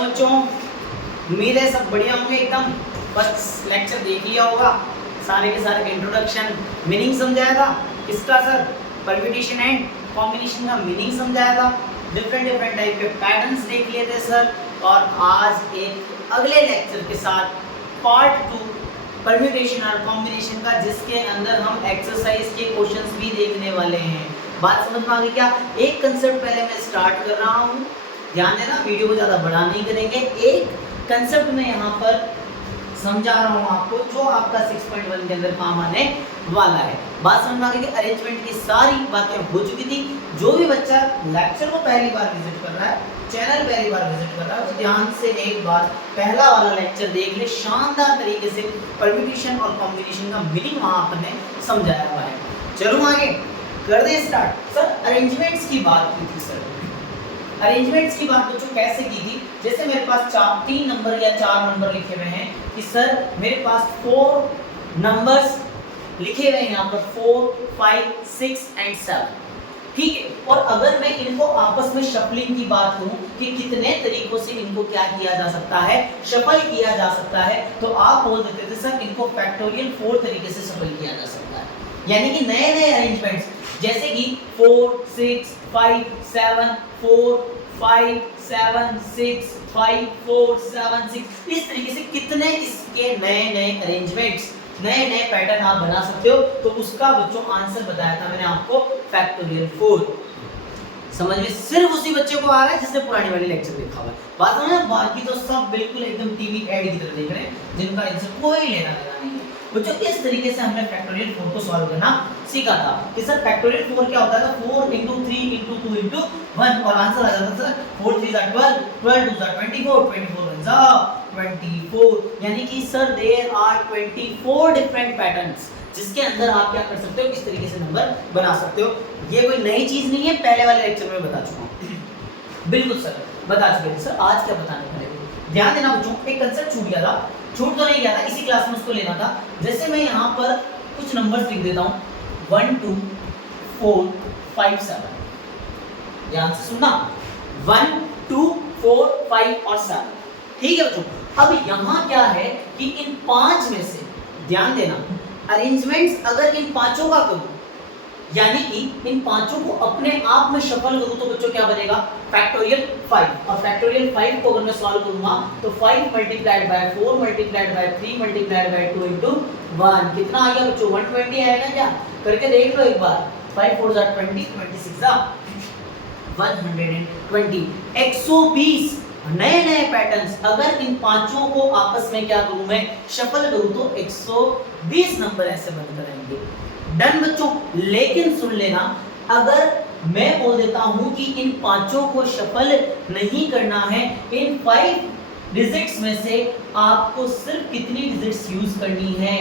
बढ़िया बच्चों, उम्मीद है सब बढ़िया होंगे एकदम। फर्स्ट लेक्चर देख लिया होगा, सारे के सारे इंट्रोडक्शन मीनिंग समझाया था किसका सर, परम्यूटेशन एंड कॉम्बिनेशन का मीनिंग समझाया था, डिफरेंट टाइप के पैटर्न्स देख लिए थे सर। और आज एक अगले लेक्चर के साथ पार्ट 2 परम्यूटेशन और कॉम्बिनेशन का, जिसके अंदर हम एक्सरसाइज के क्वेश्चंस भी देखने वाले हैं। बात समझ में आ गई क्या? एक कंसेप्ट पहले मैं स्टार्ट कर रहा हूँ, ध्यान देना, वीडियो को ज़्यादा बड़ा नहीं करेंगे। एक कंसेप्ट में यहाँ पर समझा रहा हूँ आपको, जो आपका 6.1 के अंदर काम आने वाला है। बात समझ में आ गई कि अरेंजमेंट की सारी बातें हो चुकी थी। जो भी बच्चा लेक्चर को पहली बार विजिट कर रहा है, चैनल पहली बार विजिट कर रहा है, तो ध्यान से एक बार पहला वाला लेक्चर देख ले। शानदार तरीके से परम्यूटेशन और कॉम्बिनेशन का मीनिंग वहाँ आपने समझाया हुआ है। चलो आगे कर दे स्टार्ट। सर अरेंजमेंट्स की बात की थी सर, अरेंजमेंट्स की बात बच्चों कैसे की थी? जैसे मेरे पास 3 नंबर या 4 नंबर लिखे हुए हैं कि सर मेरे पास 4 नंबर्स लिखे हुए हैं यहाँ पर, 4, 5, 6 एंड 7, ठीक है। और अगर मैं इनको आपस में शफलिंग की बात करूं कि कितने तरीकों से इनको क्या किया जा सकता है, शफल किया जा सकता है, तो आप बोल देते थे सर इनको फैक्टोरियल 4 तरीके से शफल किया जा सकता है। यानी कि नए नए अरेंजमेंट्स, जैसे कि 4, 6, 5, 7, 4, 5, 7, 6, 5, 4, 7, 6, इस तरीके से कितने इसके नए नए अरेंजमेंट्स, नए नए पैटर्न आप बना सकते हो। तो उसका बच्चों आंसर बताया था मैंने आपको, फैक्टोरियल 4। समझ में सिर्फ उसी बच्चे को आ रहा है जिसने पुरानी वाली लेक्चर देखा हुआ है। बात समझ, बाकी तो सब बिल्कुल एकदम टीवी एड की तरह देख रहे हैं, जिनका इनसे कोई लेना देना नहीं है। बच्चों इस तरीके से हमने फैक्टोरियल 4 को सॉल्व करना सीखा था कि सर फैक्टोरियल 4 क्या होता है, 4 × 3 × 2 × 1 और आंसर आ जाता है सर 4 3 12, 12 2 24, 24 1 24। यानी कि sir there are 24 different patterns, जिसके अंदर आप क्या कर सकते हो, इस तरीके से नंबर बना सकते हो। ये कोई नई चीज नहीं है, पहले वाले लेक्चर में बता चुका हूं। बिल्कुल सर बता चुके थे। सर आज क्या बताने वाले, ध्यान देना बच्चों, एक कंसेप्ट छूट गया था, छूट तो नहीं गया था, इसी क्लास में उसको लेना था। जैसे मैं यहाँ पर कुछ नंबर्स लिख देता हूँ, 1 2 4 5 7, ध्यान से सुनना, 1 2 4 5 और 7, ठीक है बच्चों। अब यहाँ क्या है कि इन 5 में से, ध्यान देना, अरेंजमेंट्स अगर इन 5 का करूं, यानी कि इन 5 को अपने आप में शफल करूं, तो बच्चों क्या बनेगा, फैक्टोरियल 5। और फैक्टोरियल 5 को अगर मैं सॉल्व करूंगा तो 5 × 4 × 3 × 2 × 1 कितना आ गया बच्चों, 120 आएगा क्या? करके देख लो एक बार, 5 4 20, 26 120, 120 नए नए पैटर्न्स। अगर इन 5 को आपस में क्या करूं, मैं शफल करूं, तो 120 नंबर ऐसे बनकर आएंगे। डन बच्चों। लेकिन सुन लेना, अगर मैं बोल देता हूं कि इन 5 को शफल नहीं करना है, इन 5 डिजिट्स में से आपको सिर्फ कितनी डिजिट्स यूज करनी है,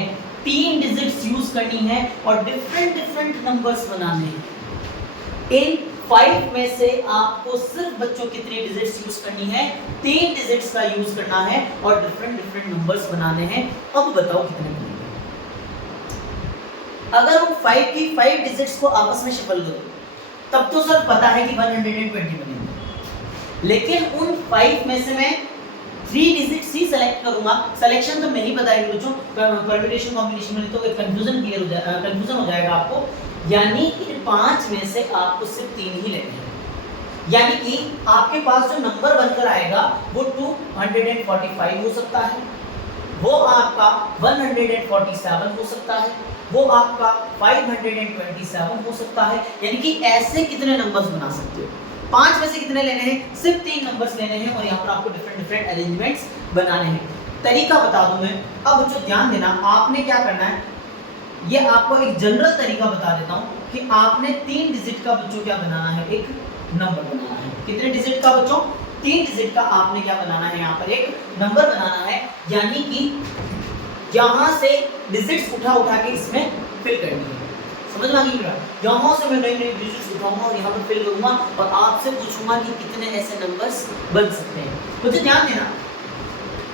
3 डिजिट्स यूज करनी है और डिफरेंट नंबर्स बनाने हैं। इन 5 में से आपको सिर्फ बच्चों कितनी डिजिट्स यूज करनी है, 3 डिजिट्स का यूज करना है और डिफरेंट नंबर्स बनाने हैं। अब बताओ कितने बनेंगे? अगर हम 5 की 5 डिजिट्स को आपस में शफल करें, तब तो सर पता है कि 120 बनेंगे। लेकिन उन 5 में से मैं 3 डिजिट्स ही सेलेक्ट करूंगा। सिलेक्शन तो मैं ही बताएंगे बच्चों, परम्यूटेशन कॉम्बिनेशन में तो कंफ्यूजन क्लियर हो जाएगा, कंफ्यूजन हो जाएगा आपको। यानी इन 5 में से आपको सिर्फ 3 ही लेने हैं। यानी कि आपके पास जो नंबर बनकर आएगा वो 245 हो सकता है, वो आपका 147 हो सकता है, वो आपका 527 हो सकता है। यानी कि ऐसे कितने नंबर्स बना सकते हो? 5 में से कितने लेने हैं? सिर्फ 3 नंबर्स लेने हैं और यहाँ पर आपको डिफरेंट अरेंजमेंट्स बनाने हैं। तरीका बता दूं मैं। अब बच्चों ध्यान देना, आपने क्या करना है, ये आपको एक जनरल तरीका बता देता हूँ कि आपने 3 डिजिट का बच्चों क्या बनाना है, एक नंबर बनाना है। कितने डिजिट का बच्चों? 3 डिजिट का आपने क्या बनाना है, यहाँ पर एक नंबर बनाना है। यानी कि यहाँ से डिजिट्स उठा के इसमें फिल करनी है। समझ में आ गई? यहाँ से मैं नई डिजिट्स उठाऊंगा और यहाँ पर फिल करूंगा और आपसे पूछूंगा कि कितने ऐसे नंबर्स बन सकते हैं। मुझे ध्यान देना,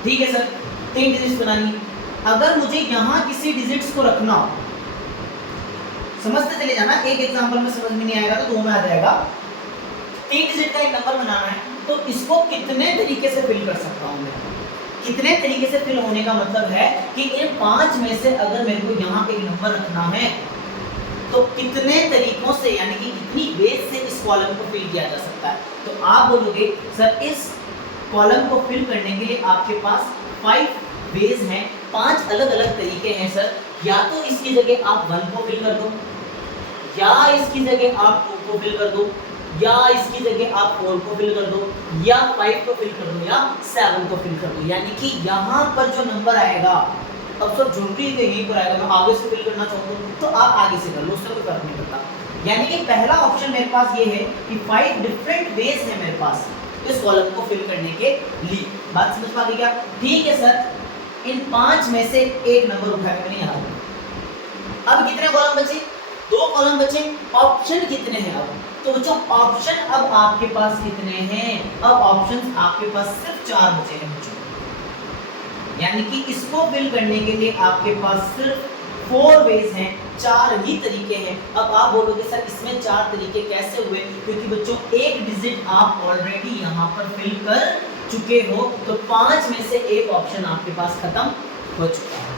ठीक है सर, 3 डिजिट्स बनानी है। अगर मुझे यहाँ किसी डिजिट्स को रखना हो, समझते चले जाना, एक एग्जांपल में समझ में नहीं आएगा तो 2 में आ जाएगा। 3 डिजिट का एक नंबर बनाना है, तो इसको कितने तरीके से फिल कर सकता हूँ मैं? कितने तरीके से फिल होने का मतलब है कि इन 5 में से अगर मेरे को यहाँ पे एक नंबर रखना है तो कितने तरीकों से, यानी कि कितनी वेज से इस कॉलम को फिल किया जा सकता है। तो आप बोलोगे सर इस कॉलम को फिल करने के लिए आपके पास 5 वेज हैं, 5 अलग अलग तरीके हैं सर। या तो इसकी जगह आप 1 को फिल कर दो, या इसकी जगह आप 2 को फिल कर दो, या इसकी जगह आप 4 को फिल कर दो, या 5 को फिल कर दो, या 7 को फिल कर दो। यानी कि यहाँ पर जो नंबर आएगा, अब सर जरूरी है यहीं पर आएगा, मैं आगे से फिल करना चाहूँ तो आप आगे से कर लो, उससे कोई फर्क नहीं पड़ता। यानी कि पहला ऑप्शन मेरे पास ये है कि 5 डिफरेंट वेज है मेरे पास इस कॉलम को फिल करने के लिए। बात समझ पा गई क्या? ठीक है सर, इन 5 में से एक नंबर उठा के मैंने यहाँ। अब कितने कॉलम बचे? 2 कॉलम बचे। ऑप्शन कितने हैं अब? तो बच्चों ऑप्शन अब आपके पास कितने हैं? अब ऑप्शन आपके पास सिर्फ 4 बचे हैं बच्चों। यानी कि इसको फिल करने के लिए आपके पास सिर्फ 4 वेज हैं, 4 ही तरीके हैं। अब आप बोलोगे सर इसमें 4 तरीके कैसे हुए? क्योंकि बच्चों एक डिजिट आप ऑलरेडी यहाँ पर फिल कर चुके हो, तो 5 में से एक ऑप्शन आपके पास खत्म हो चुका है।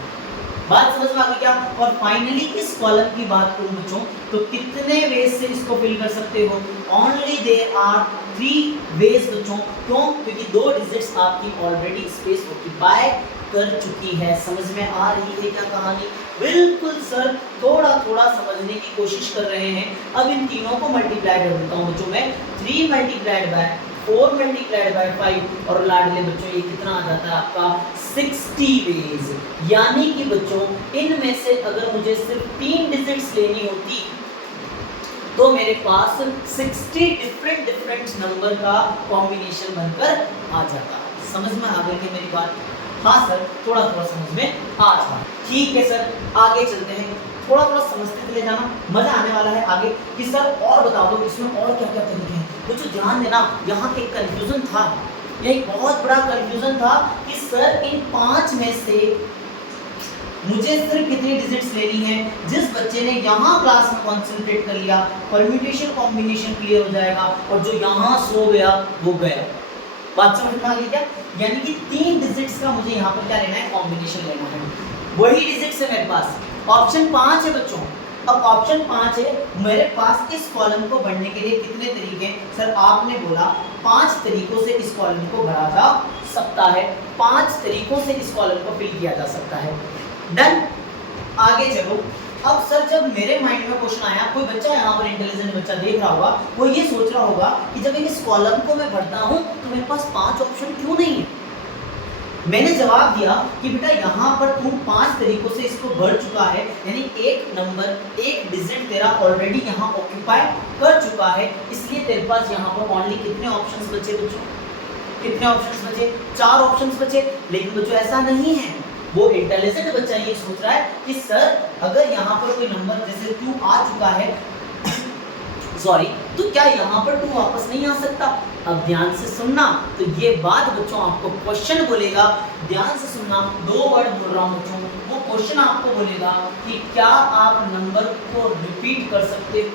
बात समझ में आ गई क्या? और फाइनली इस कॉलम की बात करूं बच्चों तो कितने वेज से इसको फिल कर सकते हो? ओनली देयर आर 3 वेज बच्चों। क्यों? क्योंकि 2 डिजिट्स आपकी ऑलरेडी स्पेस ऑक्यूपाई कर चुकी है। समझ में आ रही है क्या कहानी? बिल्कुल सर, थोड़ा थोड़ा समझने की कोशिश कर रहे हैं। अब इन तीनों को मल्टीप्लाई कर देता हूँ बच्चों मैं। 3 मल्टीप्लाइड बाय 4 मल्टीप्लाइड बाय 5 और लाडले बच्चों ये कितना आ जाता है आपका 60 वेज। यानी कि बच्चों इनमें से अगर मुझे सिर्फ 3 डिजिट्स लेनी होती तो मेरे पास 60 डिफरेंट नंबर का कॉम्बिनेशन बनकर आ जाता। समझ में आ गई मेरी बात? हाँ सर, थोड़ा थोड़ा समझ में आ रहा। ठीक है सर, आगे चलते हैं। थोड़ा थोड़ा समझते चले जाना, मजा आने वाला है आगे कि सर और बता दो इसमें और क्या क्या तरीके हैं। कुछ ध्यान देना, यहाँ एक कंफ्यूजन था, ये एक बहुत बड़ा कंफ्यूजन था कि सर इन 5 में से मुझे सिर्फ कितनी डिजिट्स लेनी है। जिस बच्चे ने यहाँ क्लास में कॉन्सेंट्रेट कर लिया, परम्यूटेशन कॉम्बिनेशन क्लियर हो जाएगा, और जो यहाँ सो गया वो गया। बात समझ में आ गई क्या? यानी कि 3 डिजिट्स का मुझे यहाँ पर क्या लेना है? कॉम्बिनेशन लेना है। वही डिजिट्स है मेरे पास। ऑप्शन 5 है बच्चों। अब ऑप्शन 5 है मेरे पास। इस कॉलम को भरने के लिए कितने तरीके हैं? सर आपने बोला 5 तरीकों से इस कॉलम को भरा जा सकता है। 5 तरीकों से इस कॉलम को फिल किया जा सकता है। डन। आगे चलो। अब सर जब मेरे माइंड में क्वेश्चन आया, कोई बच्चा यहाँ पर इंटेलिजेंट बच्चा देख रहा होगा, वो ये सोच रहा होगा कि जब इस कॉलम को मैं भरता हूँ तो मेरे पास 5 ऑप्शन क्यों नहीं है? मैंने जवाब दिया कि बेटा यहाँ पर तू 5 तरीकों से इसको भर चुका है, यानी एक नंबर, एक डिजिट तेरा ऑलरेडी यहाँ ऑक्यूपाई कर चुका है, इसलिए तेरे पास यहाँ पर ओनली कितने ऑप्शंस बचे बच्चों? कितने ऑप्शंस बचे? 4 ऑप्शंस बचे। लेकिन बच्चों ऐसा नहीं है, वो इंटेलिजेंट बच्चा ये सोच रहा है कि सर अगर यहाँ पर कोई नंबर जैसे 2 आ चुका है सॉरी, तो क्या यहाँ पर 2 वापस नहीं आ सकता? अब ध्यान से सुनना, तो ये बात बच्चों आपको क्वेश्चन बोलेगा, ध्यान से सुनना, 2 वर्ड बोल रहा हूँ बच्चों। वो क्वेश्चन आपको बोलेगा कि क्या आप नंबर को रिपीट कर सकते हो?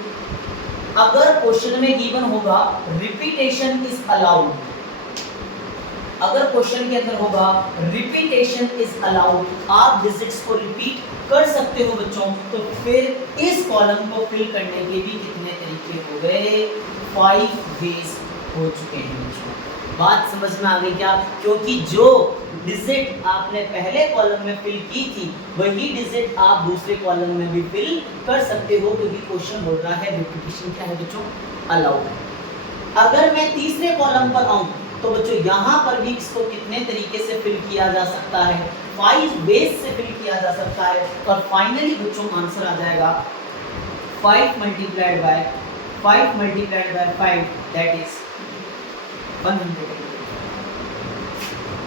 अगर क्वेश्चन में गिवन होगा रिपीटेशन इज अलाउड, अगर क्वेश्चन के अंदर होगा रिपीटेशन इज अलाउड, आप डिजिट्स को रिपीट कर सकते हो बच्चों, तो फिर इस कॉलम को फिल करने के भी कितने तरीके हो गए? 5 वेज हो चुके हैं बच्चों। बात समझ में आ गई क्या? क्योंकि जो डिजिट आपने पहले कॉलम में फिल की थी वही डिजिट आप दूसरे कॉलम में भी फिल कर सकते हो, क्योंकि क्वेश्चन बोल रहा है रिपीटेशन क्या है बच्चों? अलाउड। अगर मैं तीसरे कॉलम पर आऊं तो बच्चों यहाँ पर भी इसको कितने तरीके से फिल किया जा सकता है? 5 वेज से फिल किया जा सकता है। और फाइनली बच्चों आंसर आ जाएगा 5 multiplied by 5 multiplied by 5 that is 100।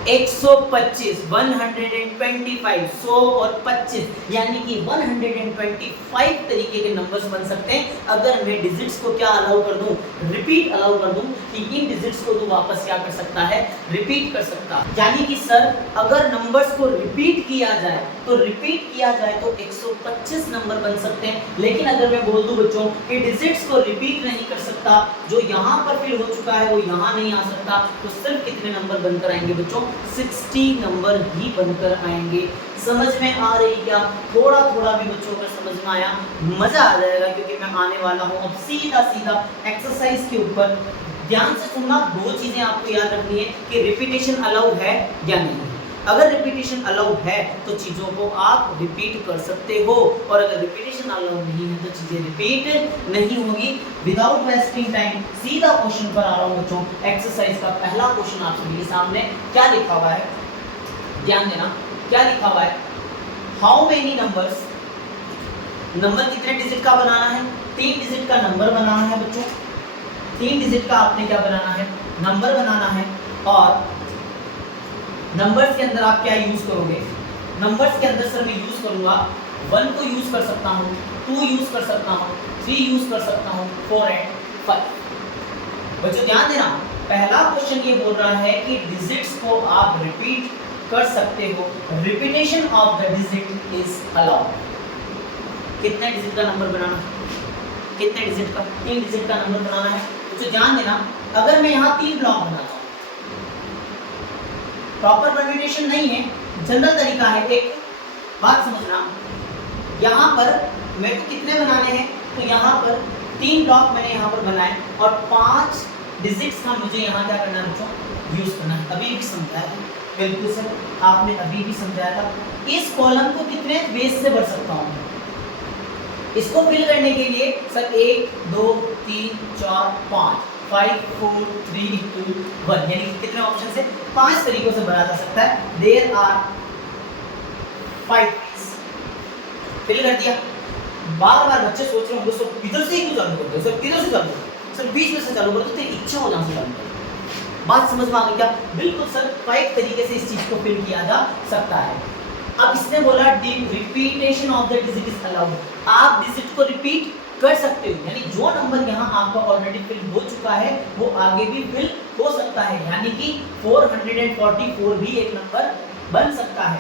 125, 125, 100 और 25, यानी कि 125 तरीके के नंबर्स बन सकते हैं अगर मैं डिजिट्स को क्या अलाउ कर दूं? रिपीट अलाउ कर दूं कि इन डिजिट्स को तो वापस क्या कर सकता है? रिपीट कर सकता है। यानी कि सर अगर नंबर्स को रिपीट किया जाए तो रिपीट किया जाए तो 125 नंबर बन सकते हैं। लेकिन अगर मैं बोल दूं बच्चों कि डिजिट्स को रिपीट नहीं कर सकता, जो यहाँ पर फिल हो चुका है वो यहाँ नहीं आ सकता, तो सिर्फ कितने नंबर बनकर आएंगे बच्चों? 60 नंबर ही बनकर आएंगे। समझ में आ रही क्या? थोड़ा थोड़ा भी बच्चों अगर समझ में आया मजा आ जाएगा, क्योंकि मैं आने वाला हूँ अब सीधा सीधा एक्सरसाइज के ऊपर। ध्यान से सुनना, दो चीजें आपको याद रखनी है कि रिपीटेशन अलाउ है या नहीं है। अगर रिपीटेशन अलाउ है तो चीजों को आप रिपीट कर सकते हो, और अगर रिपीटेशन अलाउ नहीं है तो चीजें रिपीट नहीं होगी। विदाउट वेस्टिंग टाइम सीधा क्वेश्चन पर आ रहा हूँ बच्चों। एक्सरसाइज का पहला क्वेश्चन आप सभी के सामने क्या लिखा हुआ है, ध्यान देना क्या लिखा हुआ है। हाउ मेनी नंबर्स, नंबर कितने डिजिट का बनाना है? 3 डिजिट का नंबर बनाना है बच्चों। 3 डिजिट का आपने क्या बनाना है? नंबर बनाना है। और नंबर्स के अंदर आप क्या यूज करोगे? नंबर्स के अंदर सर मैं यूज करूंगा 1 को यूज कर सकता हूँ, 2 यूज कर सकता हूँ, 3 यूज कर सकता हूँ, 4 एंड 5। बच्चों ध्यान देना, पहला क्वेश्चन ये बोल रहा है कि डिजिट्स को आप रिपीट कर सकते हो। Repetition of the digit is allowed. कितने डिजिट का नंबर बनाना है? कितने डिजिट का? 3 डिजिट का नंबर बनाना है। तो ध्यान देना, अगर मैं यहाँ 3 ब्लॉक बनाता हूँ, प्रॉपर परम्यूटेशन नहीं है, जनरल तरीका है। एक बात समझना, यहाँ पर मेरे को कितने बनाने हैं? तो यहाँ पर 3 ब्लॉक मैंने यहाँ पर बनाए और 5 डिजिट्स का मुझे यहाँ क्या करना है बच्चों? यूज करना है। अभी भी समझाया था, बिल्कुल सर आपने अभी भी समझाया था। इस कॉलम को कितने बेस से भर सकता हूँ? इसको फिल करने के लिए सर 1 2 3 4 5 5 4 3 2 1, यानी कितने ऑप्शन से? 5 तरीकों से भरा जा सकता है। देयर आर 5 फिल कर दिया। बार बार बच्चे सोच रहे होंगे सर इधर से ही क्यों चालू करते हो, सर किधर से चालू करते, सर बीच में से चालू करते, तेरी इच्छा हो जहाँ से चालू करते। बात समझ में आ गई क्या? बिल्कुल सर 5 तरीके से इस चीज को फिल किया जा सकता है। अब इसने बोला repetition of the digit is allowed. आप डिजिट को रिपीट कर सकते हो, यानी जो नंबर यहाँ आपका ऑलरेडी फिल हो चुका है वो आगे भी फिल हो सकता है, यानी कि 444 भी एक नंबर बन सकता है।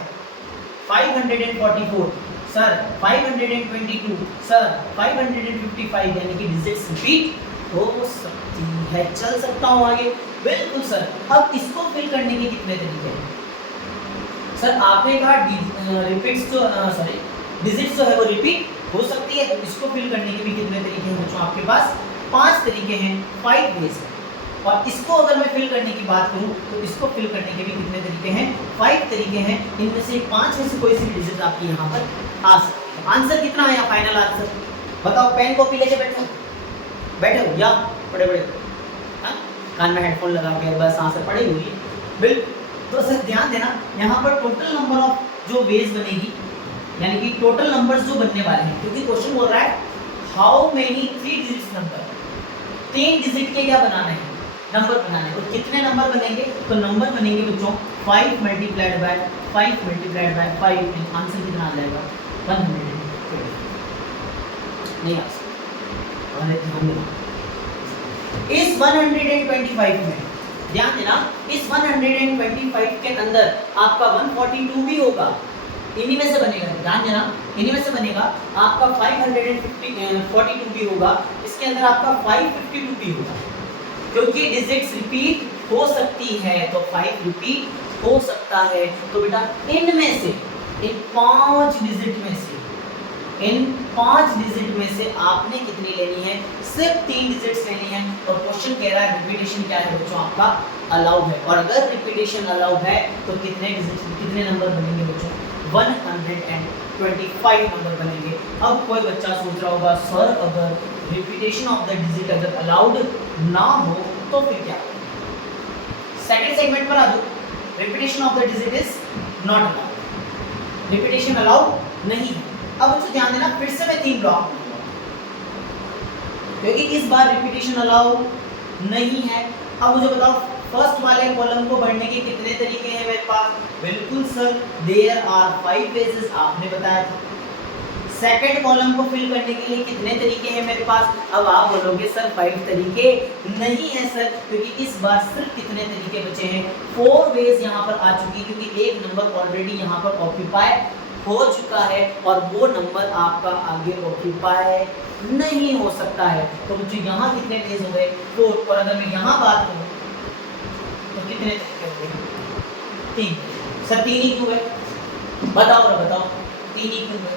544 सर, 522 सर, 555, यानी कि डिजिट्स रिपीट हो सकती है। चल सकता हूँ आगे, बिल्कुल सर। अब इसको फिल करने के कितने तरीके हैं? सर आपने कहा रिपीट्स जो सॉरी डिजिट्स जो है वो रिपीट हो सकती है, तो इसको फिल करने के भी कितने तरीके हैं बच्चों? आपके पास 5 तरीके हैं, 5 वेज है। और इसको अगर मैं फिल करने की बात करूं तो इसको फिल करने के भी कितने तरीके हैं? 5 तरीके हैं। इनमें से 5 में से कोई सी भी डिजिट आपकी यहाँ पर आ सकती है। आंसर कितना है? फाइनल आंसर बताओ। पेन कॉपी लेके बैठे हो या पढ़े कान में हेडफोन लगा के बस आंसर पढ़े हुई बिल्कुल। तो सर ध्यान देना, यहाँ पर टोटल नंबर ऑफ जो वेज बनेगी, यानी कि टोटल नंबर्स जो बनने वाले हैं, क्योंकि क्वेश्चन बोल रहा है how many 3 digits number, 3 digit के क्या बनाने हैं? नंबर बनाने। तो कितने नंबर बनेंगे? तो नंबर बनेंगे बच्चों 5 multiplied by 5 multiplied by 5। Answer कितना आ जाएगा? 120 नहीं आ सकता। इस 125 में ध्यान देना, इस 125 के अंदर आपका 142 भी होगा, इन्हीं में से बनेगा। ध्यान देना, इन्हीं में से बनेगा। आपका 542 भी होगा, इसके अंदर आपका 552 भी होगा, क्योंकि डिजिट्स रिपीट हो सकती है, तो 5 रिपीट हो सकता है। तो बेटा इनमें से, इन 5 डिजिट में से, इन 5 डिजिट में से आपने कितनी लेनी है? सिर्फ 3 डिजिट्स लेनी है। और क्वेश्चन कह रहा है रिपीटेशन क्या है बच्चों? आपका अलाउ है। और अगर रिपीटेशन अलाउ है तो कितने डिजिट, कितने नंबर बनेंगे बच्चों? 125 नंबर बनेंगे। अब कोई बच्चा सोच रहा होगा सर अगर रिपीटेशन ऑफ द डिजिट अगर अलाउड ना हो तो फिर क्या? सेकंड सेगमेंट पर आ जाओ। Repetition of the digit is not allowed, repetition allowed नहीं है। अब बच्चों ध्यान देना, फिर से मैं 3 ब्लॉक बनाऊंगा, क्योंकि इस बार रिपीटेशन अलाउ नहीं है। अब मुझे बताओ फर्स्ट वाले कॉलम को भरने के कितने तरीके हैं मेरे पास? बिल्कुल सर, देयर आर 5 वेजेस, आपने बताया था। सेकंड कॉलम को फिल करने के लिए कितने तरीके हैं मेरे पास? अब आप बोलोगे सर 5 तरीके नहीं है सर, क्योंकि इस बार सिर्फ कितने तरीके बचे हैं? 4 वेज यहाँ पर आ चुकी है, क्योंकि एक नंबर ऑलरेडी यहाँ पर ऑक्यूपाई हो चुका है और वो नंबर आपका आगे ऑक्यूपाई नहीं हो सकता है। तो बच्चों यहाँ कितने डेज हो गए 4, और अगर मैं यहाँ बात करूँ तो कितने तरीके हो गए 3। सर 3 ही क्यों है, बताओ ना बताओ, 3 ही क्यों है?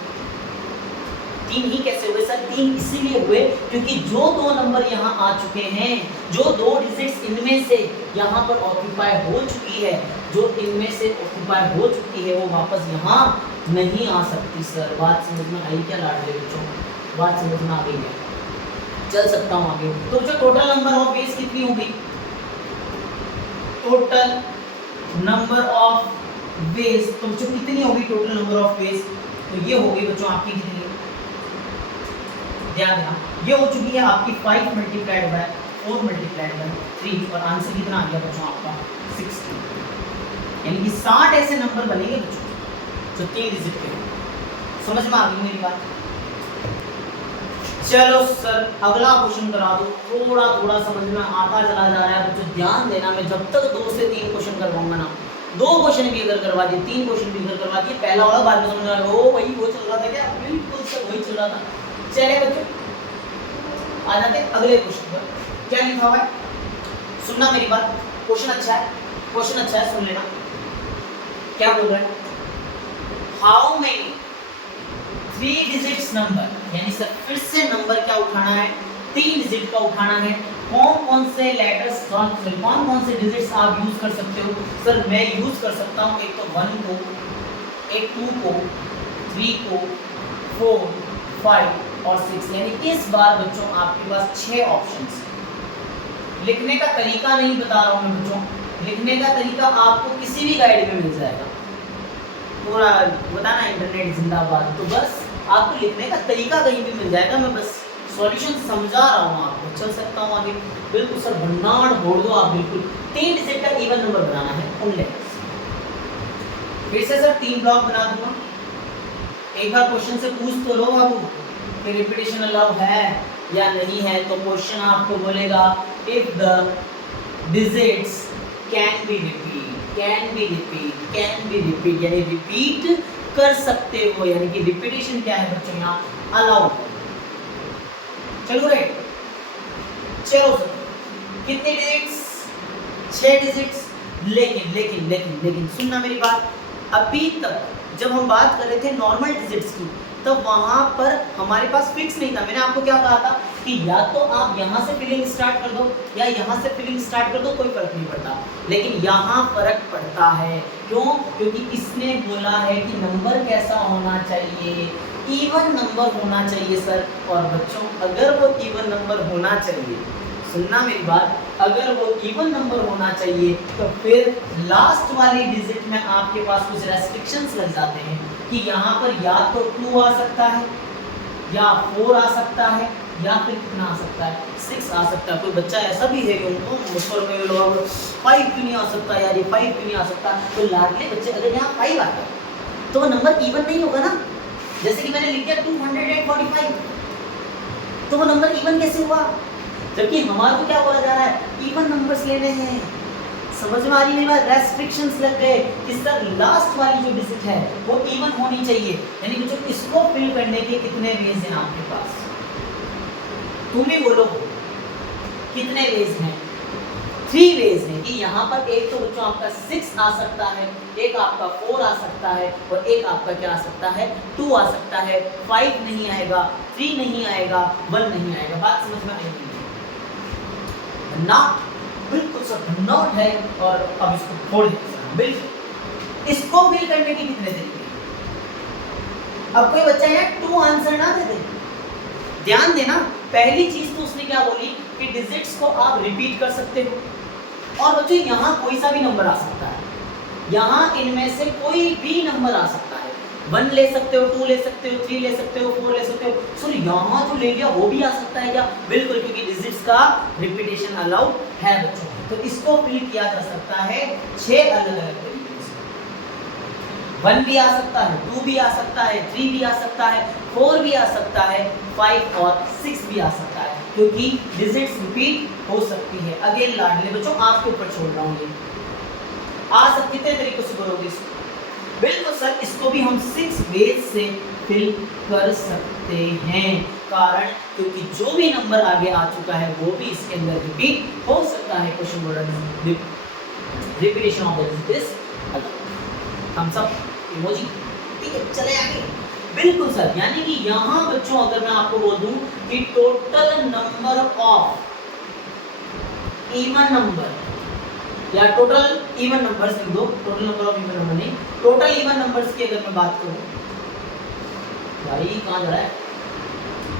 3 ही कैसे हुए सर? 3 इसीलिए हुए क्योंकि जो 2 नंबर यहाँ आ चुके हैं, जो 2 डिजिट्स इनमें से यहाँ पर ऑक्यूपाई हो चुकी है, जो इनमें से ऑक्यूपाई हो चुकी है, वो वापस यहाँ नहीं आ सकती। सर बात समझ में आई क्या लाडले बच्चों? बात समझ में आ गई है? चल सकता हूँ आगे। तो जो टोटल नंबर ऑफ वेज कितनी होगी? टोटल नंबर ऑफ वेज तो बच्चों कितनी होगी? टोटल नंबर ऑफ वेज तो ये होगी बच्चों आपकी कितनी? ध्यान देना, ये हो चुकी है आपकी 5 मल्टीप्लाइड बाय 4 मल्टीप्लाइड बाय 3 और आंसर कितना आ गया बच्चों आपका 60। यानी कि 60 ऐसे नंबर बनेंगे बच्चों जो 3 डिजिट के। समझ में आ गई मेरी बात? चलो सर अगला क्वेश्चन करा दो। थोड़ा थोड़ा समझ में आता चला जा रहा है बच्चों, ध्यान देना। मैं जब तक 2 से 3 क्वेश्चन करवाऊंगा ना, 2 क्वेश्चन भी अगर करवा दिए, 3 क्वेश्चन भी अगर करवा दिए, पहला वाला बाद में समझ में आएगा ओ भाई वो चल रहा था क्या? बिल्कुल सर वही चल रहा था। चलिए बच्चों आ जाते हैं अगले क्वेश्चन पर। क्या लिखा हुआ है? सुनना मेरी बात, क्वेश्चन अच्छा है, क्वेश्चन अच्छा है, सुन लेना। क्या बोल रहा है? हाउ मेनी 3 डिजिट्स नंबर, यानी सर फिर से नंबर क्या उठाना है? 3 डिजिट का उठाना है। कौन कौन से लेटर्स, कौन कौन से डिजिट्स आप यूज कर सकते हो? सर मैं यूज कर सकता हूँ एक तो 1 को, एक 2 को, 3 को, 4, 5 और 6। यानी इस बार बच्चों आपके पास 6 ऑप्शंस। लिखने का तरीका नहीं बता रहा हूं मैं बच्चों, लिखने का तरीका आपको किसी भी गाइड में मिल जाएगा। पूरा बताना इंटरनेट जिंदाबाद। तो बस आपको लिखने का तरीका कहीं भी मिल जाएगा, मैं बस सॉल्यूशन समझा रहा हूँ आपको। चल सकता हूँ आगे? बिल्कुल सर भन्नाट भोड़ दो आप बिल्कुल। 3 डिजिट का इवन नंबर बनाना है उन लेटर्स। फिर से सर 3 ब्लॉक बना दूंगा। एक बार क्वेश्चन से पूछ तो लो बाबू कि रिपीटेशन अलाउ है या नहीं है। तो क्वेश्चन आपको बोलेगा if the digits can be repeat, can be repeat, can be repeat, यानी रिपीट कर सकते हो। यानी कि रिपीटेशन क्या है बच्चों? यहाँ अलाउ। चलो रे, चलो सर कितने डिजिट्स? 6 डिजिट्स। लेकिन लेकिन लेकिन लेकिन सुनना मेरी बात, अभी तक जब हम बात कर रहे थे नॉर्मल डिजिट्स की, तो वहां पर हमारे पास फिक्स नहीं था। मैंने आपको क्या कहा था कि या तो आप यहाँ से फिलिंग स्टार्ट कर दो या यहाँ से फिलिंग स्टार्ट कर दो, कोई फर्क नहीं पड़ता। लेकिन यहाँ फर्क पड़ता है। क्यों? क्योंकि इसने बोला है कि नंबर कैसा होना चाहिए? इवन नंबर होना चाहिए सर। और बच्चों अगर वो इवन नंबर होना चाहिए, सुनना मेरी बात, अगर वो इवन नंबर होना चाहिए तो फिर लास्ट वाली डिजिट में आपके पास कुछ रेस्ट्रिक्शंस लग जाते हैं कि यहाँ पर या तो 2 आ सकता है, या 4 आ सकता है, या फिर कितना आ सकता है? 6 आ सकता है। कोई बच्चा ऐसा भी है कि उनको मुस्कुर में लोग 5 क्यों नहीं आ सकता यार, ये 5 क्यों नहीं आ सकता? तो लाडले बच्चे अगर यहाँ 5 आ गया तो वो नंबर इवन नहीं होगा ना। जैसे कि मैंने लिख दिया 245, तो वो नंबर इवन कैसे हुआ? जबकि हमारे को क्या बोला जा रहा है? इवन नंबर्स लेने हैं। समझ में आ रही मेरी बात? रेस्ट्रिक्शंस लग गए कि सर लास्ट वाली जो डिजिट है वो इवन होनी चाहिए। यानी कि जो इसको फिल करने के कितने वेज हैं आपके पास? तुम ही बोलो कितने वेज हैं? 3 वेज हैं कि यहाँ पर एक तो बच्चों आपका 6 आ सकता है, एक आपका 4 आ सकता है और एक आपका क्या आ सकता है? 2 आ सकता है। 5 नहीं आएगा, 3 नहीं आएगा, 1 नहीं आएगा। बात समझ में आई? नॉट, बिल्कुल सब नॉट है। और अब इसको फोड़ देते बिल्कुल। इसको फिल करने के कितने तरीके? अब कोई बच्चा है 2 आंसर ना दे दे, ध्यान देना। पहली चीज तो उसने क्या बोली कि डिजिट्स को आप रिपीट कर सकते हो। और बच्चों यहाँ कोई सा भी नंबर आ सकता है, यहाँ इनमें से कोई भी नंबर आ सकता है। 1 ले सकते हो, 2 ले सकते हो, 3 ले सकते हो, 4 ले सकते हो। सो यहाँ जो ले लिया वो भी आ सकता है क्या? बिल्कुल, क्योंकि डिजिट्स का रिपीटेशन अलाउड है बच्चों। तो इसको फिल किया जा सकता है 6 अलग अलग तरीके से। 1 भी आ सकता है, 2 भी आ सकता है, 3 भी आ सकता है, 4 भी आ सकता है, 5 और 6 भी आ सकता है, क्योंकि डिजिट्स रिपीट हो सकती है। अगेन लाडले बच्चों आपके ऊपर छोड़ रहा हूँ, ये आ सकते कितने तरीकों से बोलोगे इसको? बिल्कुल सर, इसको भी हम 6 वेज से फिल कर सकते हैं, कारण क्योंकि जो भी नंबर आगे आ चुका है वो भी इसके अंदर रिपीट हो सकता है। Question board repetition of this हम सब इमोजी। ठीक है, चले आगे। बिल्कुल सर, यानी कि यहाँ बच्चों अगर मैं आपको बोल दूं कि total number of even number या टोटल इवन नंबर्स लिख दो, total number of even number नहीं, टोटल इवन नंबर्स की अगर मैं बात करूं, भाई कहां जा रहा है,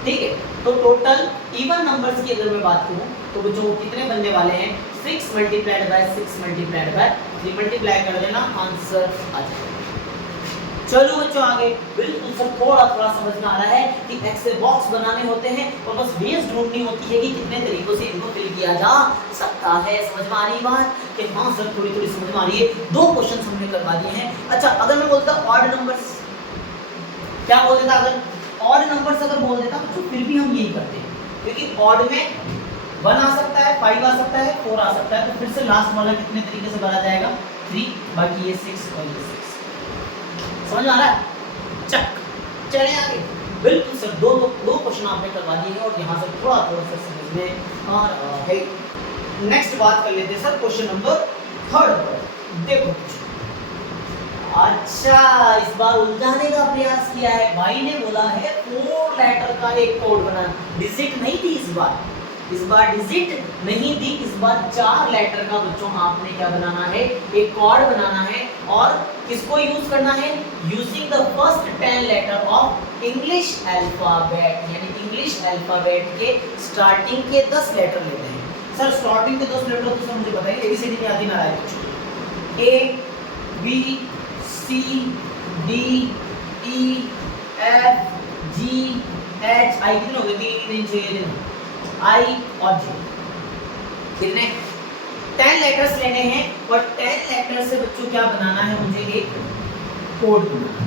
ठीक है, तो टोटल इवन नंबर्स की अगर मैं बात करूं तो बच्चों कितने बनने वाले हैं, 6 multiplied by 6 multiplied by 3 multiply कर देना, आंसर आ जाएगा। चलो बच्चों आगे। बिल्कुल सर, थोड़ा थोड़ा समझ में आ रहा है कि ऐसे बॉक्स बनाने होते हैं और बस बेस ढूंढनी होती है कि कितने तरीकों से इनको फिल किया जा सकता है। समझ में आ रही बात कि हाँ सर, थोड़ी थोड़ी समझ में आ रही है। 2 क्वेश्चन हमने करवा दिए हैं। अच्छा, अगर मैं बोलता ऑड नंबर्स, क्या बोल देता, अगर ऑड नंबर्स अगर बोल देता तो फिर भी हम यही करते हैं, क्योंकि ऑड में 1 आ सकता है, 5 आ सकता है, 4 आ सकता है, तो फिर से लास्ट वाला कितने तरीके से भरा जाएगा, 3, बाकी ये 6 और ये 6। समझ आ रहा है? चक, चले आगे। बिल्कुल सर, दो क्वेश्चन आपने करवा दिए हैं और यहाँ से थोड़ा थोड़ा सा समझ में आ रहा है। नेक्स्ट बात कर लेते हैं सर क्वेश्चन नंबर 3 पर। देखो, अच्छा, इस बार उलझाने का प्रयास किया है भाई ने, बोला है 4 लेटर का एक कोड बना, डिजिट नहीं थी इस बार डिजिट नहीं थी, इस बार 4 लेटर का बच्चों आपने क्या बनाना है, एक कोड बनाना है। और किसको यूज करना है, using the first 10 letter of English alphabet, यानी इंग्लिश अल्फाबेट के स्टार्टिंग के 10 लेटर लेते हैं। सर स्टार्टिंग के 10 लेटर तो सर मुझे बताइए, एबीसीडी में आती ना है, A B C D E F G H I, कितने हो गए, 3 6 आई और जे, कितने 10 लेटर्स लेने हैं और 10 लेटर से बच्चों क्या बनाना है, मुझे एक कोड बनाना है।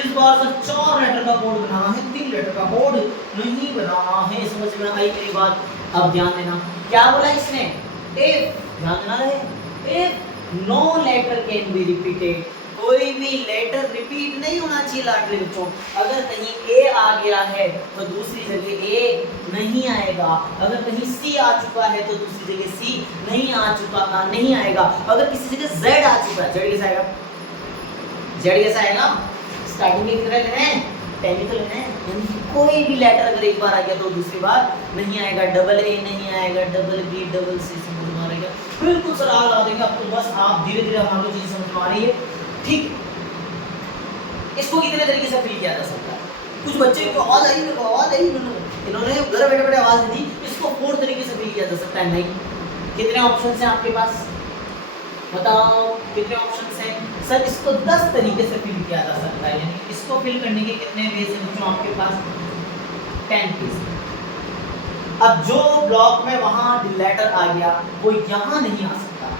इस बार सर 4 लेटर का कोड बनाना है, 3 लेटर का कोड नहीं बनाना है। समझ में आई मेरी बात? अब ध्यान देना, क्या बोला इसने, इफ, ध्यान देना है, if no letter can be repeated, कोई भी लेटर रिपीट नहीं होना चाहिए लाडले बच्चों। अगर कहीं ए आ गया है तो दूसरी जगह ए नहीं आएगा, अगर कहीं सी आ चुका है तो दूसरी जगह सी नहीं आएगा, अगर किसी जगह जेड आ चुका है, जेड कैसा आएगा, जेड कैसा आएगा, स्टार्टिंग के कितने लेने हैं, 10 तो लेने हैं, यानी कोई भी लेटर अगर एक बार आ गया तो दूसरी बार नहीं आएगा, डबल ए नहीं आएगा, डबल बी डबल सी समझ में आ रहा है? बिल्कुल सर, आ रहा देगा आपको, बस आप धीरे धीरे हमारी चीज समझ में आ रही है। ठीक, इसको कितने तरीके से फिल किया जा सकता है, कुछ बच्चे को आवाज आई, मेरे को आवाज आई, इन्होंने घर बैठे बैठे आवाज दी, इसको 4 तरीके से फिल किया जा सकता है। नहीं, कितने ऑप्शंस हैं आपके पास, बताओ कितने ऑप्शंस हैं? सर इसको 10 तरीके से फिल किया जा सकता है, यानी इसको फिल करने के कितने वेज हैं बच्चों आपके पास, 10 वेज। अब जो ब्लॉक में वहां लेटर आ गया वो यहाँ नहीं आ सकता,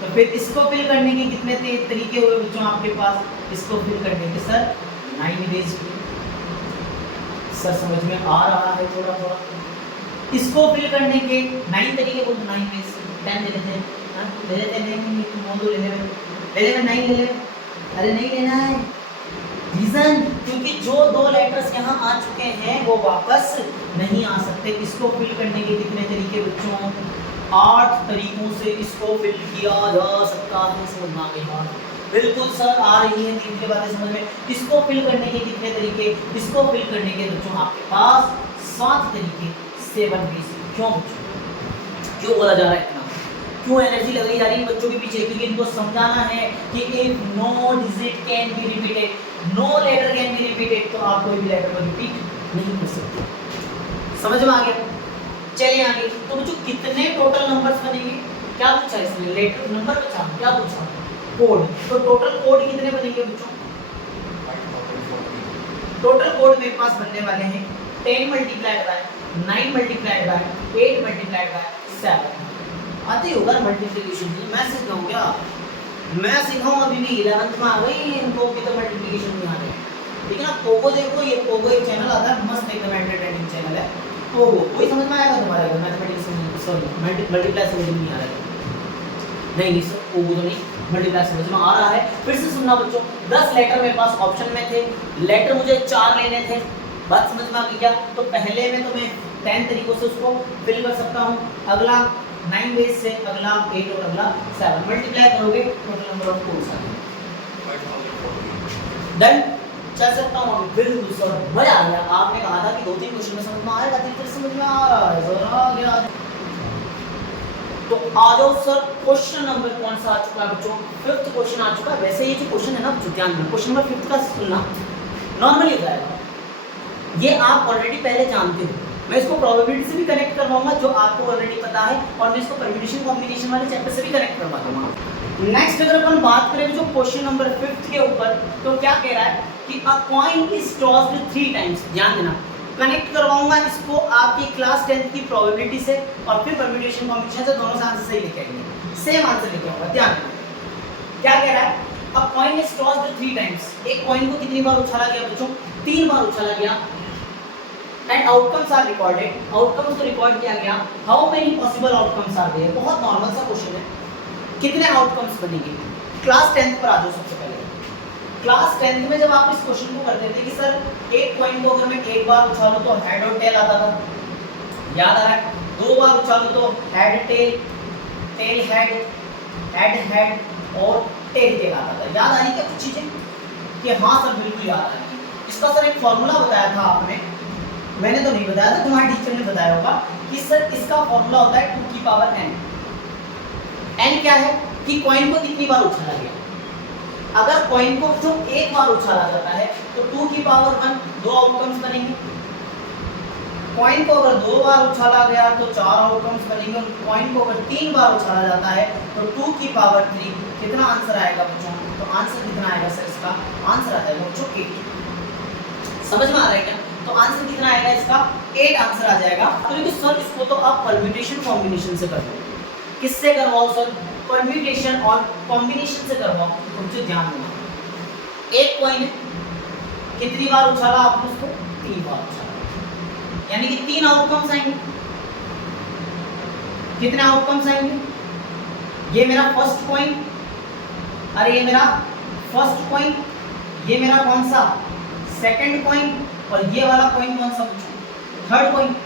तो फिर इसको फिल करने के कितने तरीके हुए बच्चों आपके पास, इसको फिल करने के सर 9 वेज। सर समझ में आ रहा है थोड़ा थोड़ा? इसको फिल करने के 9 तरीके बोल, 9 वेज, 10 दे देते हैं, ले लेते हैं, नहीं तुम बोल दो, ले ले 9 ले ले, अरे नहीं लेना है, रीजन क्योंकि जो 2 लेटर्स यहाँ आ चुके हैं वो वापस नहीं आ सकते। इसको फिल करने के कितने तरीके बच्चों, 8 तरीकों से इसको फिल किया जा सकता है। समझ में आ गई बात? बिल्कुल सर, आ रही है 3 बातें समझ में। इसको फिल करने के कितने तरीके, इसको फिल करने के बच्चों आपके पास 7 तरीके, 7 वेज। क्यों बच्चों, क्यों बोला जा रहा है इतना, क्यों एनर्जी लगाई जा रही है बच्चों के पीछे, क्योंकि इनको समझाना है कि if no digit can be repeated, no letter can be repeated, तो आप कोई भी लेटर को रिपीट नहीं कर सकते। समझ में आ गया? चलिए आगे। तो बच्चों कितने टोटल नंबर्स बनेंगे, क्या पूछा इसने, लेटर नंबर पूछा, क्या पूछा, कोड। तो टोटल कोड कितने बनेंगे बच्चों, टोटल कोड मेरे पास बनने वाले हैं 10 multiplied by 9 multiplied by 8 multiplied by 7। आते ही होगा मल्टीप्लिकेशन, मैं सीख रहा हूँ क्या, मैं सीखा हूँ अभी भी, 11th में आ गई, इनको भी तो मल्टीप्लिकेशन नहीं आ रहे। ठीक है ना, पोगो देखो, ये पोगो एक चैनल आता है, मस्त एकदम एंटरटेनिंग चैनल है, पोगो, कोई समझ में आएगा तुम्हारे को, मैथमेटिक्स सॉरी मल्टीप्लाई समझ नहीं आ रहा है। नहीं नहीं सर वो तो नहीं, मल्टीप्लाई समझ में आ रहा है। फिर से सुनना बच्चों, 10 लेटर मेरे पास ऑप्शन में थे, लेटर मुझे 4 लेने थे, बात समझ में आ गई क्या? तो पहले में तो मैं 10 तरीकों से उसको फिल कर सकता हूँ, अगला 9 वेज से, अगला 8 और अगला 7, मल्टीप्लाई करोगे टोटल नंबर ऑफ कोर्स आ जाएगा। डन, चल सकता हूँ अभी। बिल्कुल सर मजा आ गया, आपने कहा था कि 2-3 क्वेश्चन में समझ में आएगा, फिर समझ में आ रहा है, जरा आ गया। तो आ जाओ सर, क्वेश्चन नंबर कौन सा आ चुका है बच्चों? 5th क्वेश्चन आ चुका है। वैसे ये जो क्वेश्चन है ना बच्चों, ध्यान देना, क्वेश्चन नंबर 5th का सुनना नॉर्मली हो जाएगा, ये आप ऑलरेडी पहले जानते हो। मैं इसको प्रोबेबिलिटी से भी कनेक्ट करवाऊंगा जो आपको ऑलरेडी पता है, और मैं इसको परम्यूटेशन कॉम्बिनेशन वाले चैप्टर से भी कनेक्ट करवा दूंगा। नेक्स्ट अगर अपन बात करें जो क्वेश्चन नंबर 5th के ऊपर, तो क्या कह रहा है कि अ कॉइन इज टॉस्ड 3 टाइम्स। ध्यान देना, कनेक्ट करवाऊंगा इसको आपकी क्लास 10th की प्रोबेबिलिटी से, और फिर परम्यूटेशन कॉम्बिनेशन से, दोनों से आंसर सही लिखे आएंगे, सेम आंसर लिखे होगा। ध्यान देना क्या कह रहा है, अ कॉइन इज टॉस्ड 3 टाइम्स, एक कॉइन को कितनी बार उछाला गया बच्चों? 3 बार उछाला गया। And outcomes are recorded, outcomes को रिकॉर्ड किया गया। How many possible outcomes are there? बहुत नॉर्मल सा क्वेश्चन है, कितने आउटकम्स बनेंगे? क्लास 10th पर आ जाओ। सबसे पहले क्लास 10th में जब आप इस क्वेश्चन को करते थे कि सर एक कॉइन को अगर मैं एक बार उछालूं तो हेड और टेल आता था, याद आ रहा है? 2 बार उछालूं तो head tail, tail head, head head और टेल टेल आता था। याद आ रही क्या कुछ चीजें? कि हाँ सर बिल्कुल याद आ रही है। इसका सर एक फॉर्मूला बताया था आपने, मैंने तो नहीं बताया था, तुम्हारे टीचर ने बताया होगा कि सर इसका फॉर्मूला होता है 2 की पावर n। n क्या है कि कॉइन को कितनी बार उछाला गया। अगर कॉइन को जो एक बार उछाला जाता है तो 2 की पावर 1 2 आउटकम्स बनेंगे। कॉइन को अगर 2 बार उछाला गया तो 4 आउटकम्स बनेंगे, और कॉइन को अगर 3 बार उछाला जाता है तो 2 की पावर 3। कितना आंसर आएगा बच्चों? तो आंसर कितना आएगा सर? इसका आंसर आ जाएगा बच्चों 8। समझ में आ रहा है क्या? तो आंसर कितना आएगा इसका? 8 आंसर आ जाएगा। तो देखिए सर इसको तो आप परम्यूटेशन कॉम्बिनेशन से कर दो। किससे करवाओ सर? परम्यूटेशन और कॉम्बिनेशन से करवाओ। तो मुझे ध्यान देना, एक कॉइन है, कितनी बार उछाला आपने उसको? 3 बार उछाला, यानी कि 3 आउटकम्स आएंगे। कितने आउटकम्स आएंगे? ये मेरा फर्स्ट कॉइन, अरे ये मेरा फर्स्ट कॉइन, ये मेरा कौन सा? सेकंड कॉइन, और ये वाला कॉइन कौन सा? Third coin.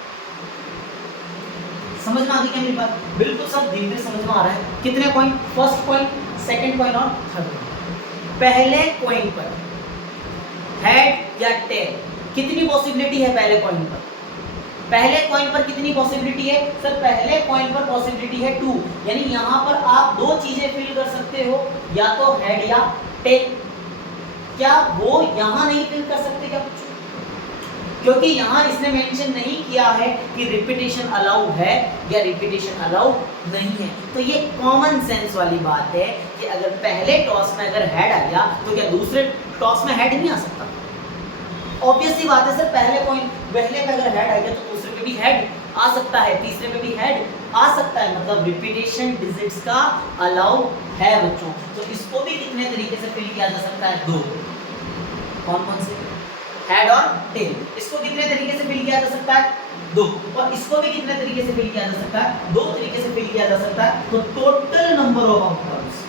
समझ में आ गई क्या मेरी बात? बिल्कुल सब धीरे धीरे समझ में आ रहा है। कितने coin? First coin, second coin और थर्ड कॉइन। पहले कॉइन पर हेड या टेल कितनी पॉसिबिलिटी है? पहले कॉइन पर, पहले कॉइन पर कितनी पॉसिबिलिटी है सर? पहले कॉइन पर पॉसिबिलिटी है 2, यानी यहाँ पर आप 2 चीजें फिल कर सकते हो, या तो हेड या टेल। क्या वो यहाँ नहीं फिल कर सकते क्या? क्योंकि यहाँ इसने मेंशन नहीं किया है कि रिपीटेशन अलाउड है या रिपीटेशन अलाउड नहीं है। तो ये कॉमन सेंस वाली बात है कि अगर पहले टॉस में अगर हेड आ गया तो क्या दूसरे टॉस में हेड नहीं आ सकता? ऑब्वियस सी बात है सर, पहले में अगर हेड आ गया तो दूसरे में भी हेड आ सकता है, तीसरे में भी हेड आ सकता है, मतलब रिपीटेशन डिजिट्स का अलाउ है बच्चों। तो इसको भी कितने तरीके से फिल किया जा सकता है? 2। कौन कौन से? हेड और टेल। इसको कितने तरीके से फिल किया जा सकता है? 2। और इसको भी कितने तरीके से फिल किया जा सकता है? 2 तरीके से फिल किया जा सकता है। तो total number of outcomes,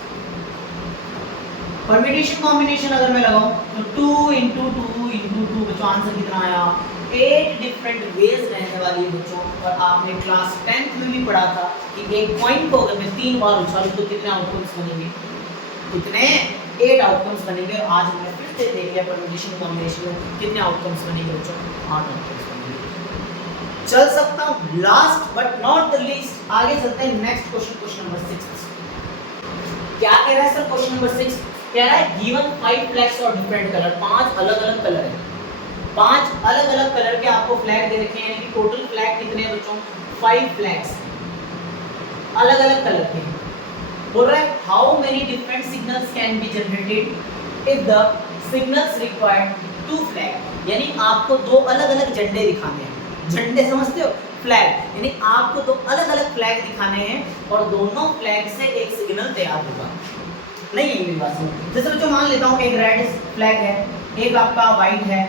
permutation combination अगर मैं लगाऊं तो 2 into 2 into 2 बच्चों आंसर कितना आया? 8 डिफरेंट वेज रहने वाली है बच्चों। और आपने क्लास 10th में भी पढ़ा था कि एक कॉइन को अगर मैं 3 बार उछालूं तो कितने आउटकम्स बनेंगे? कितने? 8 आउटकम्स बनेंगे। और आज हमने फिर से देख लिया परम्यूटेशन कॉम्बिनेशन में कितने आउटकम्स बनेंगे बच्चों? 8 आउटकम्स बनेंगे। चल सकता हूं last but not the least, आगे चलते हैं नेक्स्ट क्वेश्चन, क्वेश्चन नंबर 6। क्या कह रहा है सर क्वेश्चन नंबर 6? कह रहा है गिवन 5 फ्लैग्स और डिफरेंट कलर, 5 अलग-अलग कलर है, 5 अलग-अलग कलर के आपको फ्लैग दे रखे हैं, यानी कि टोटल फ्लैग कितने हैं बच्चों? 5 फ्लैग्स अलग-अलग कलर के। बोल रहा है how many different signals can be generated if the signals required 2 flag, यानी आपको 2 अलग-अलग झंडे दिखाने हैं। झंडे समझते हो? फ्लैग, यानी आपको 2 अलग-अलग फ्लैग दिखाने हैं और दोनों फ्लैग से एक सिग्नल तैयार होगा। नहीं है मेरी बात सुनो। जैसे बच्चों मान लेता हूँ एक रेड फ्लैग है, एक आपका वाइट है,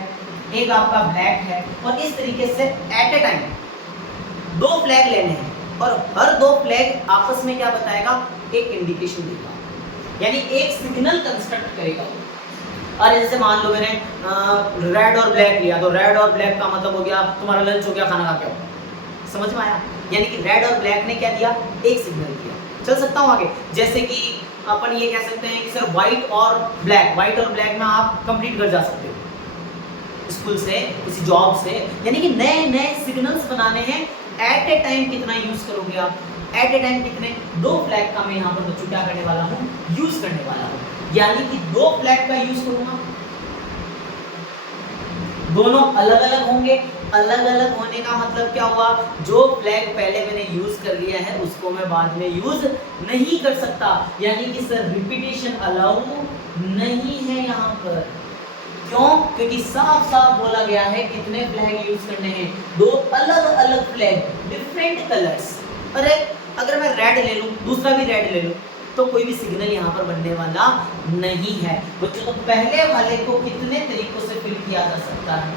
एक आपका ब्लैक है, और इस तरीके से एट ए टाइम 2 फ्लैग लेने हैं। और हर दो फ्लैग आपस में क्या बताएगा, एक इंडिकेशन देगा, यानी एक सिग्नल कंस्ट्रक्ट करेगा। और जैसे मान लो मैंने रेड और ब्लैक लिया, तो रेड और ब्लैक का मतलब हो गया तुम्हारा लंच हो गया, खाना खा के आओ, समझ में आया? यानी कि रेड और ब्लैक ने क्या दिया, एक सिग्नल दिया। चल सकता हूँ आगे, जैसे कि अपन ये कह सकते हैं कि सर व्हाइट और ब्लैक में आप कंप्लीट कर जा सकते हो स्कूल से, किसी जॉब से, यानी कि नए नए सिग्नल्स बनाने हैं। एट ए टाइम कितना यूज करोगे आप, एट ए टाइम कितने, दो फ्लैग का मैं यहाँ पर बच्चों क्या करने वाला हूँ, यूज करने वाला हूँ, यानी कि दो फ्लैग का यूज करूंगा। दोनों अलग अलग होंगे, अलग अलग होने का मतलब क्या हुआ, जो फ्लैग पहले मैंने यूज कर लिया है उसको मैं बाद में यूज नहीं कर सकता, यानी कि सर रिपीटेशन अलाउ नहीं है यहाँ पर। क्यों? क्योंकि साफ साफ बोला गया है कितने फ्लैग यूज करने हैं, दो अलग अलग फ्लैग, डिफरेंट कलर्स। अरे अगर मैं रेड ले लूं, दूसरा भी रेड ले लूं, तो कोई भी सिग्नल यहाँ पर बनने वाला नहीं है बच्चों। तो पहले वाले को कितने तरीकों से फिल किया जा सकता है,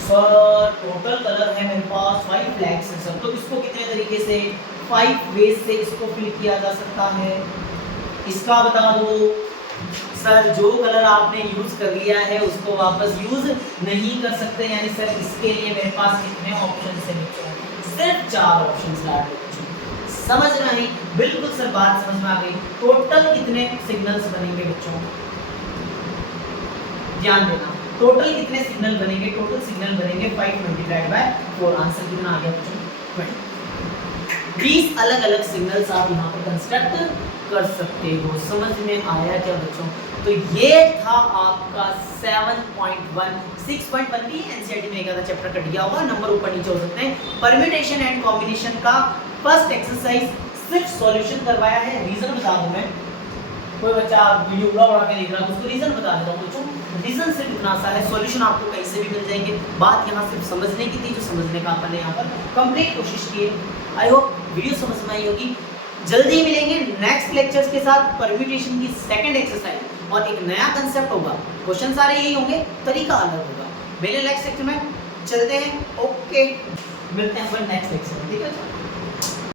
सर टोटल कलर है मेरे पास 5 फ्लैग्स हैं सर, तो इसको कितने तरीके से, 5 वेज से इसको फिल किया जा सकता है। इसका बता दो सर, जो कलर आपने यूज कर लिया है उसको वापस यूज नहीं कर सकते, यानी सर इसके लिए मेरे पास कितने ऑप्शन है बच्चों, सिर्फ 4 ऑप्शन ला रहे। समझ में आई? बिल्कुल सर बात समझ में आ गई। टोटल कितने सिग्नल्स बनेंगे बच्चों, ध्यान देना, टोटल कितने सिग्नल बनेंगे, टोटल सिग्नल बनेंगे 5 मल्टीप्लाइड बाय 4, आंसर कितना आ गया बच्चों 20। 20 अलग अलग सिग्नल्स आप यहाँ पर कंस्ट्रक्ट कर सकते हो। समझ में आया क्या बच्चों? तो ये था आपका 7.1 6.1 भी एनसीईआरटी में एक आधा चैप्टर कट गया होगा, नंबर ऊपर नीचे हो सकते हैं। परम्यूटेशन एंड कॉम्बिनेशन का फर्स्ट एक्सरसाइज सिर्फ सॉल्यूशन करवाया है, रीजन बता दूं मैं, कोई बच्चा वीडियो उड़ा के देख रहा है तो उसको रीजन बता देता हूं बच्चों। रीजन सिर्फ इतना सा है, सॉल्यूशन आपको कहीं से भी मिल जाएंगे। बात यहाँ सिर्फ समझने की थी, जो समझने का अपन ने यहाँ पर कंप्लीट कोशिश की है। आई होप वीडियो समझ में आई होगी। जल्दी मिलेंगे नेक्स्ट लेक्चर्स के साथ, परम्यूटेशन की सेकंड एक्सरसाइज, और एक नया कंसेप्ट होगा, क्वेश्चन सारे यही होंगे, तरीका अलग होगा। मेरे नेक्स्ट लेक्चर में चलते हैं, ओके, मिलते हैं अपन नेक्स्ट लेक्चर में, ठीक है।